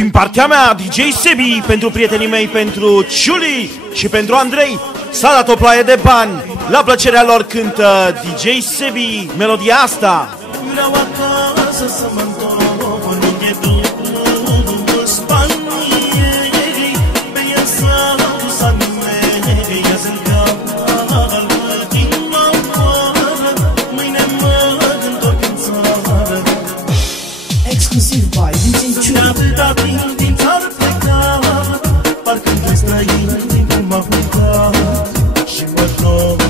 Din partea mea, DJ Sebi, pentru prietenii mei, pentru Ciuli și pentru Andrei, s-a dat o ploaie de bani. La plăcerea lor cântă DJ Sebi melodia asta. Vreau acasă să mă întorc, nu e după Spanie, pe ea s-a dus anume, ea se încalcă din afară, mâine mă întorc în țară. Exclusiv by DJ Ciuli. Atâta timp din țară plecat, parcă-mi trei străini din cum m-a plecat, și mă rog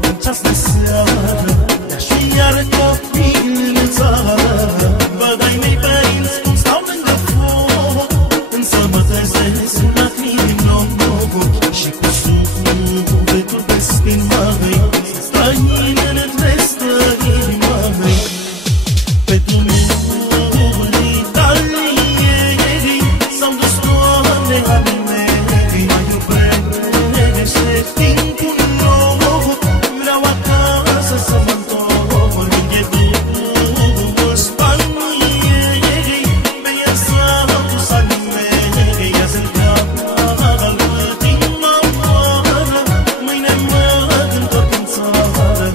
în ceas de seară, de-aș fi iară copil în țară. Văd ai mei părinți cum stau lângă foc, însă mă trezesc în lacrimi în ochi, și cu sufletul pe spin măi, străini între străini măi. Pe drumul Italiei s-au dus toate ale mei, mai iubește timpul nou, vreau acasă să mă întorc, lângă după Spaniei, pe ea s-a dus ale mei, ea se încalcă din afară, mâine mă întorc în țară.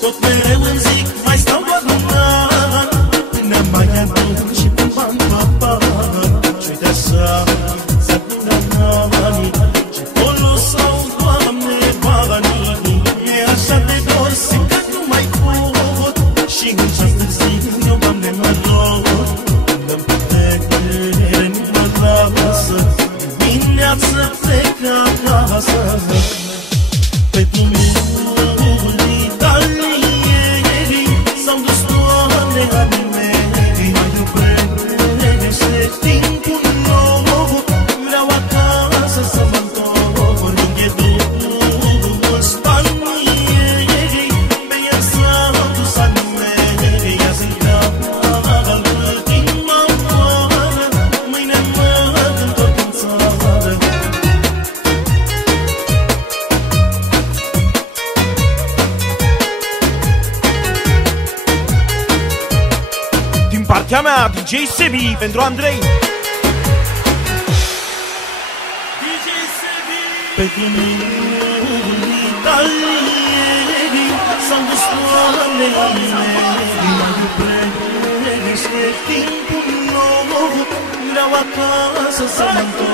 Tot mereu îmi zic, mai stau doar un an, până mai adun și pun bani pe bani. Și uite așa, s-a anii, ce folos au, Doamne, banii. E așa de dor, simt că nu mai pot, și în ceas târziu eu, Doamne, mă rog, dă-mi putere, nu mă lasă, dimineață plec acasă. Pe drumul Italiei s-au dus toate ale mei, mai iubește timpul nou, vreau acasă să mă întorc, lângă după Spaniei, pe ea s-a dus ale mei, ea se încalcă din afară, mâine mă întorc în țară. Din partea mea, DJ Sebi pentru Andrei. Pe drumul Italiei s-au dus toate ale mei, mai iubește timpul nou, vreau acasă să mă întorc.